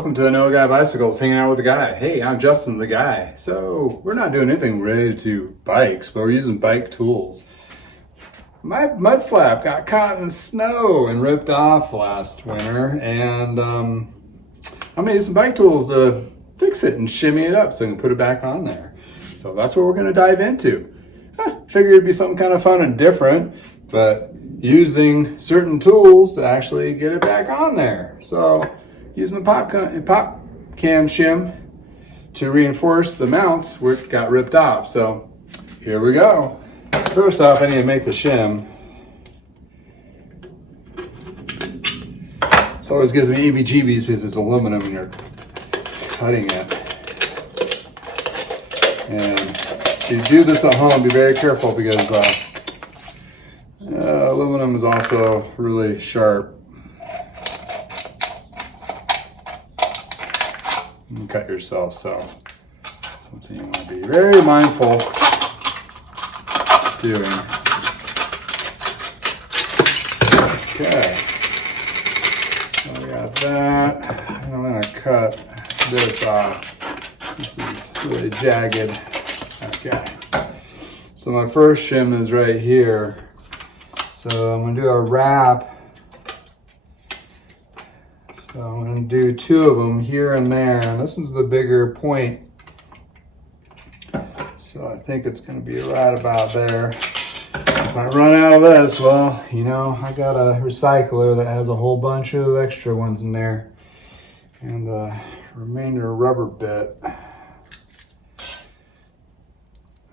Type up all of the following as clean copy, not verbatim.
Welcome to No Guy Bicycles, hanging out with the guy. Hey, I'm Justin, the guy. So we're not doing anything related to bikes, but we're using bike tools. My mud flap got caught in snow and ripped off last winter, and I'm gonna use some bike tools to fix it and shimmy it up so I can put it back on there. So that's what we're gonna dive into. Figured it'd be something kind of fun and different, but using certain tools to actually get it back on there. So using the pop can shim to reinforce the mounts where it got ripped off. So here we go. First off, I need to make the shim. This always gives me heebie-jeebies because it's aluminum and you're cutting it. And if you do this at home, be very careful because aluminum is also really sharp. You cut yourself, so something you want to be very mindful doing. Okay, so we got that, and I'm going to cut this off. This is really jagged. Okay, so my first shim is right here. So I'm going to do a wrap. So I'm going to do two of them here and there, and this is the bigger point. So I think it's going to be right about there. If I run out of this, well, you know, I got a recycler that has a whole bunch of extra ones in there. And the remainder rubber bit. I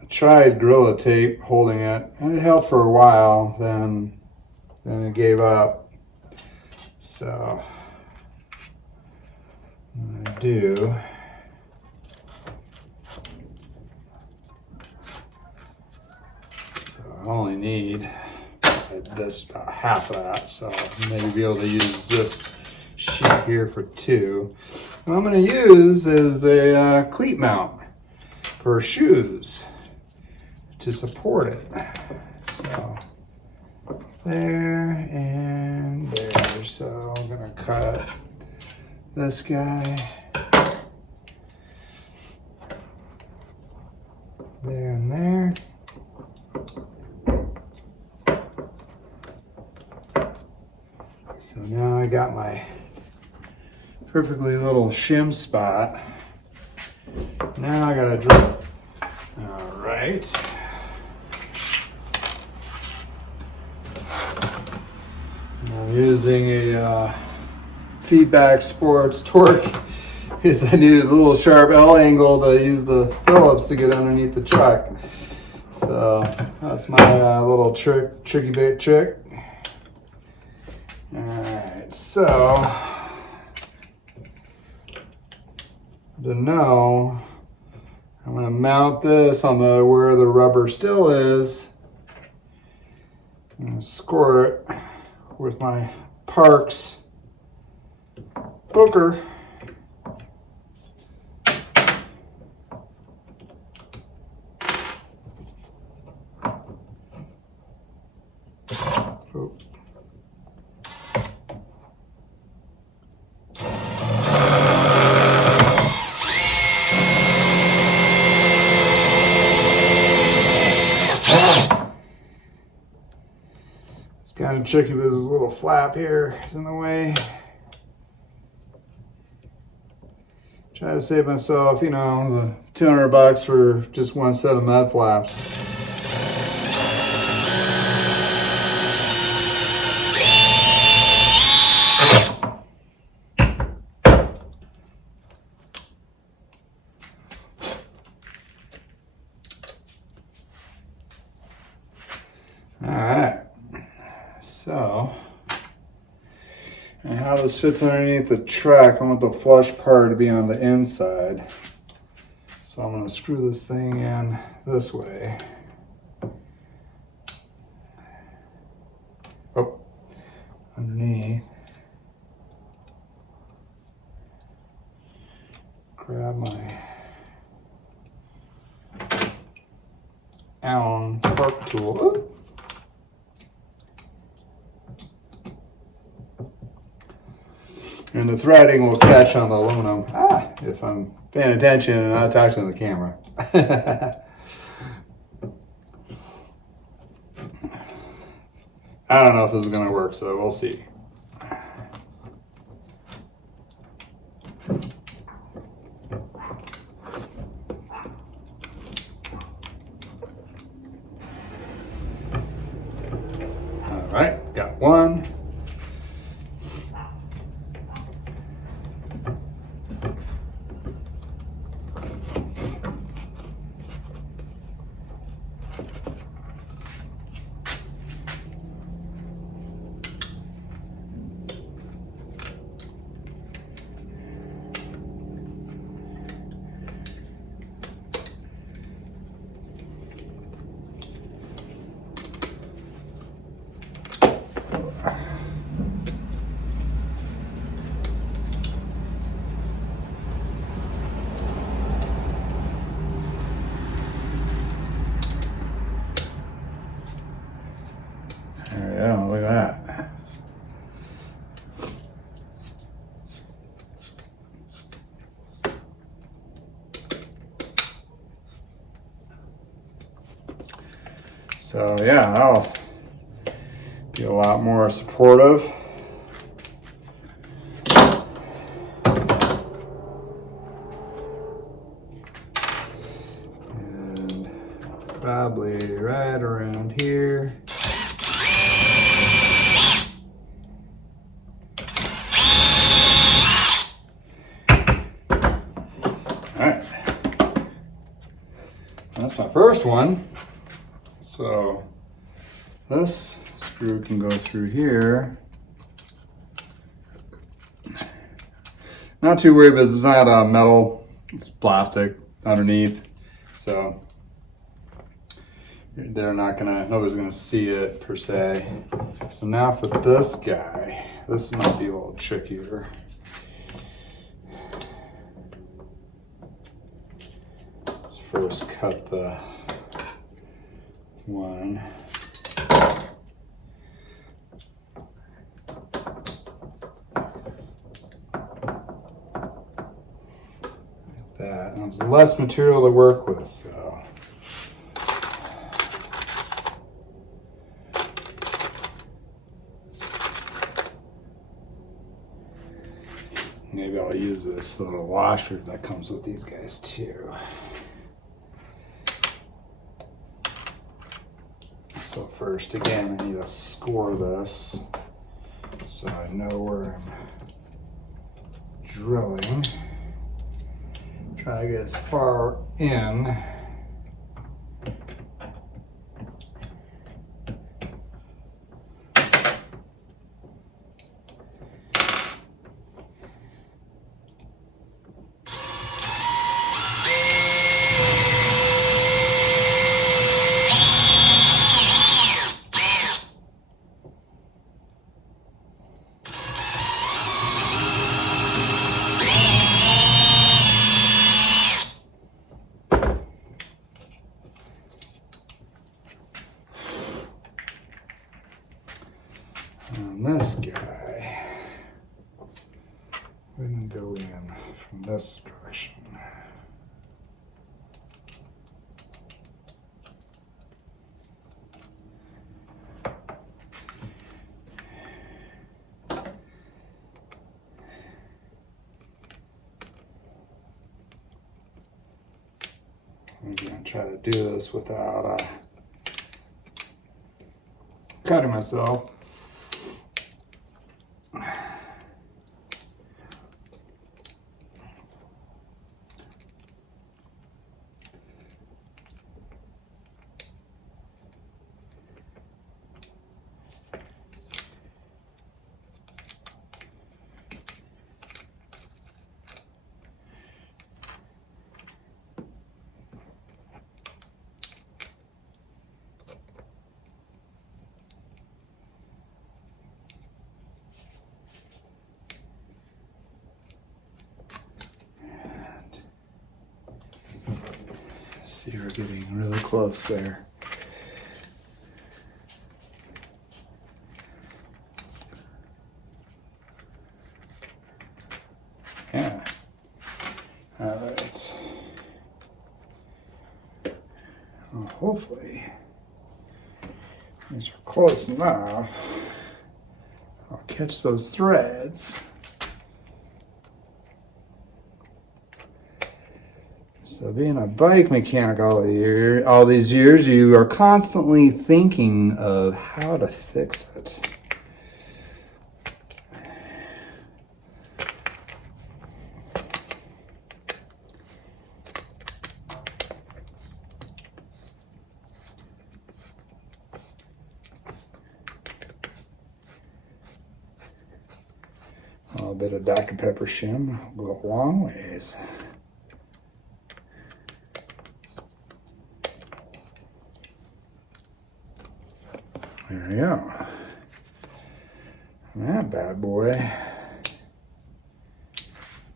tried Gorilla Tape holding it, and it held for a while, then it gave up. So I'm going to do I only need this about half of that, so maybe be able to use this sheet here for two. What I'm going to use is a cleat mount for shoes to support it. So there and there. So I'm going to cut this guy there and there. So now I got my perfectly little shim spot. Now I gotta drill. All right. I'm using a Feedback Sports torque because I needed a little sharp L angle to use the Phillips to get underneath the truck. So that's my little tricky bit trick. All right, so to know, I'm going to mount this on where the rubber still is. I'm going to score it with my Parks hooker. Oh. It's kind of tricky with this little flap here is in the way. Try to save myself, you know, the $200 for just one set of mud flaps. All right, so, and how this fits underneath the track, I want the flush part to be on the inside. So I'm going to screw this thing in this way. Oh, underneath. Grab my Allen torque tool. Ooh. And the threading will catch on the aluminum. If I'm paying attention and not touching the camera. I don't know if this is gonna work, so we'll see. All right, got one. Yeah, look at that. So yeah, that'll be a lot more supportive. And probably right around here. Alright, that's my first one. So this screw can go through here. Not too worried because it's not metal, it's plastic underneath. So nobody's gonna see it per se. So now for this guy, this might be a little trickier. First cut the one. Like that. And there's less material to work with, so. Maybe I'll use this little washer that comes with these guys too. So first, again, I need to score this so I know where I'm drilling. Try to get as far in. And this guy, we're going to go in from this direction. I'm going to try to do this without cutting myself. See, we're getting really close there. Yeah. All right. Well, hopefully these are close enough. I'll catch those threads. So being a bike mechanic all these years, you are constantly thinking of how to fix it. A little bit of Dr. Pepper shim will go a long ways. There we go. And that bad boy, I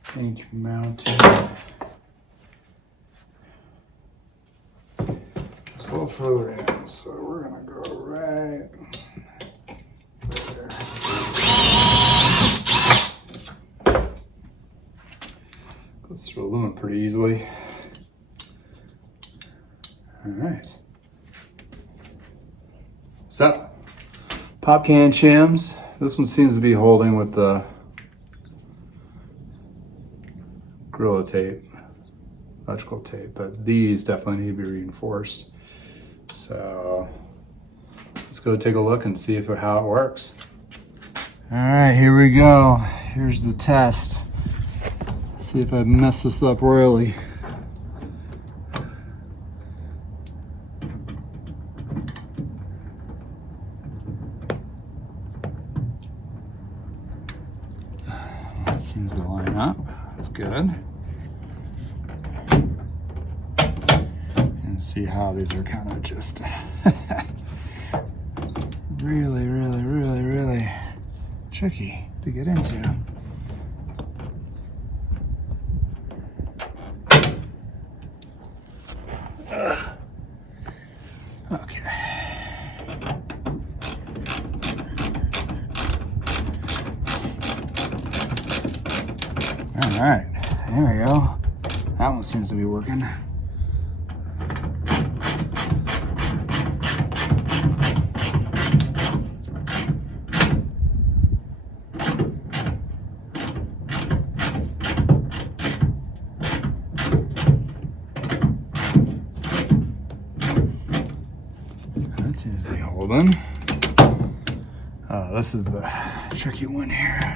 think mounted a little further in, so we're gonna go right there. Goes through aluminum pretty easily. All right. So, pop can shims. This one seems to be holding with the Gorilla tape, electrical tape, but these definitely need to be reinforced. So, let's go take a look and see how it works. All right, here we go. Here's the test. See if I mess this up royally. Seems to line up. That's good. And see how these are kind of just really tricky to get into. Okay. All right, there we go. That one seems to be working. That seems to be holding. This is the tricky one here.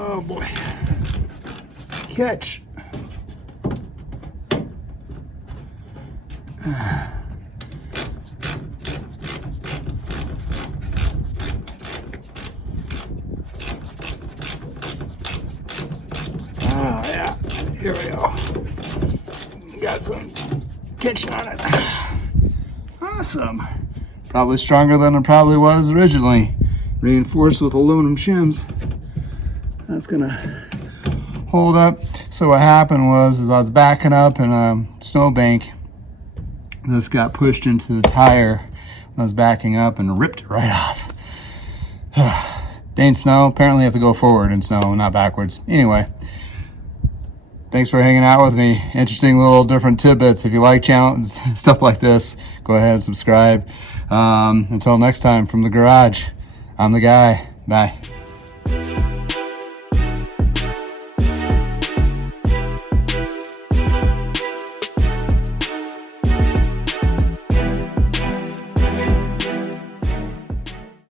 Oh boy. Catch. Oh yeah, here we go. Got some tension on it. Awesome. Probably stronger than it probably was originally. Reinforced with aluminum shims. That's gonna hold up. So what happened was, I was backing up in a snowbank. This got pushed into the tire when I was backing up and ripped it right off. Dang snow. Apparently you have to go forward in snow, not backwards. Anyway, thanks for hanging out with me. Interesting little different tidbits. If you like channels, stuff like this, go ahead and subscribe. Until next time, from the garage, I'm the guy. Bye.